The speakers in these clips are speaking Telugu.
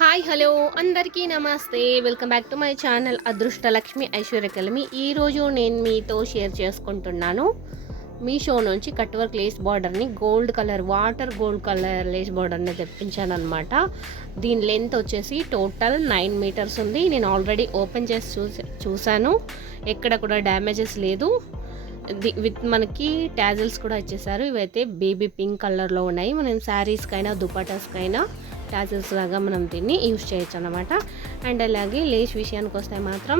హాయ్ హలో అందరికీ నమస్తే. Welcome back to my channel Adrushtalakshmi ఐశ్వర్యకలమి. ఈరోజు నేను మీతో షేర్ చేసుకుంటున్నాను మీషో నుంచి కట్ వర్క్ లేస్ బార్డర్ని వాటర్ గోల్డ్ కలర్ లేస్ బార్డర్ని తెప్పించాను అనమాట. దీని లెంత్ వచ్చేసి టోటల్ 9 మీటర్స్ ఉంది. నేను ఆల్రెడీ ఓపెన్ చేసి చూశాను, ఎక్కడ కూడా డ్యామేజెస్ లేదు. విత్ మనకి ట్యాజిల్స్ కూడా ఇచ్చేసారు. ఇవైతే బేబీ పింక్ కలర్లో ఉన్నాయి. మనం శారీస్కైనా దుపటాస్కైనా ట్యాజిల్స్ లాగా మనం దీన్ని యూజ్ చేయొచ్చు అన్నమాట. అండ్ అలాగే లేస్ విషయానికి వస్తే మాత్రం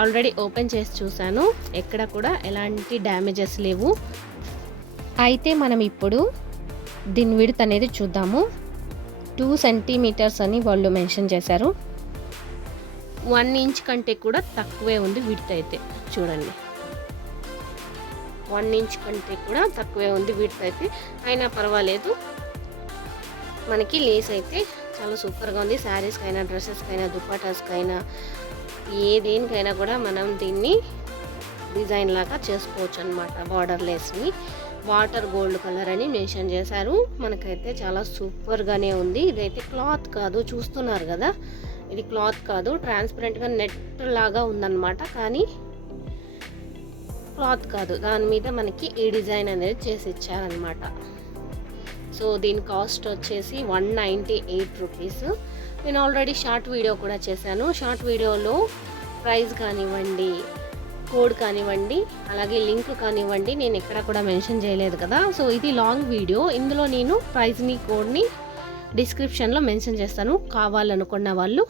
ఆల్రెడీ ఓపెన్ చేసి చూశాను, ఎక్కడ కూడా ఎలాంటి డ్యామేజెస్ లేవు. అయితే మనం ఇప్పుడు దీని విడ్త్ అనేది చూద్దాము. 2 సెంటీమీటర్స్ అని వాళ్ళు మెన్షన్ చేశారు. 1 ఇంచ్ కంటే కూడా తక్కువే ఉంది విడ్త్ అయితే. చూడండి, 1 ఇంచ్ కంటే కూడా తక్కువే ఉంది విడ్త్ అయితే. అయినా పర్వాలేదు, మనకి లేస్ అయితే చాలా సూపర్గా ఉంది. శారీస్కైనా డ్రెస్సెస్కైనా దుపటాస్కైనా దేనికైనా కూడా మనం దీన్ని డిజైన్ లాగా చేసుకోవచ్చు అనమాట. బార్డర్ లేస్ని వాటర్ గోల్డ్ కలర్ అని మెన్షన్ చేశారు. మనకైతే చాలా సూపర్గానే ఉంది. ఇదైతే క్లాత్ కాదు, చూస్తున్నారు కదా, ఇది క్లాత్ కాదు, ట్రాన్స్పరెంట్గా నెట్ లాగా ఉందన్నమాట. కానీ క్లాత్ కాదు, దాని మీద మనకి ఈ డిజైన్ అనేది చేసి ఇచ్చారనమాట. సో దీని కాస్ట్ వచ్చేసి 198 రూపీస్. నేను ఆల్రెడీ షార్ట్ వీడియో కూడా చేశాను. షార్ట్ వీడియోలో ప్రైస్ కానివ్వండి, కోడ్ కానివ్వండి, అలాగే లింక్ కానివ్వండి, నేను ఎక్కడ కూడా మెన్షన్ చేయలేదు కదా. సో ఇది లాంగ్ వీడియో, ఇందులో నేను ప్రైస్ని కోడ్ని డిస్క్రిప్షన్లో మెన్షన్ చేస్తాను. కావాలనుకున్న వాళ్ళు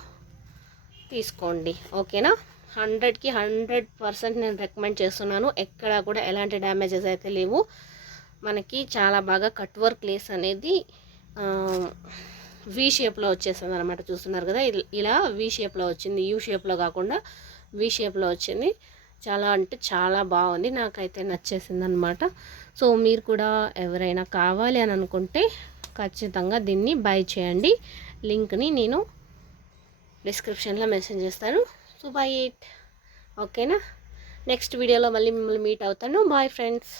తీసుకోండి, ఓకేనా. 100కి 100% నేను రికమెండ్ చేస్తున్నాను. ఎక్కడ కూడా ఎలాంటి డ్యామేజెస్ అయితే లేవు. మనకి చాలా బాగా కట్ వర్క్ లేస్ అనేది వి షేప్లో వచ్చేస్తుంది అనమాట. చూస్తున్నారు కదా, ఇలా వి షేప్లో వచ్చింది, యూ షేప్లో కాకుండా వి షేప్లో వచ్చింది. చాలా అంటే చాలా బాగుంది, నాకైతే నచ్చేసింది అనమాట. సో మీరు కూడా ఎవరైనా కావాలి అని అనుకుంటే ఖచ్చితంగా దీన్ని బై చేయండి. లింక్ని నేను డిస్క్రిప్షన్లో మెన్షన్ చేస్తాను. సో బై ఇట్, ఓకేనా. నెక్స్ట్ వీడియోలో మళ్ళీ మిమ్మల్ని మీట్ అవుతాను. Bye friends.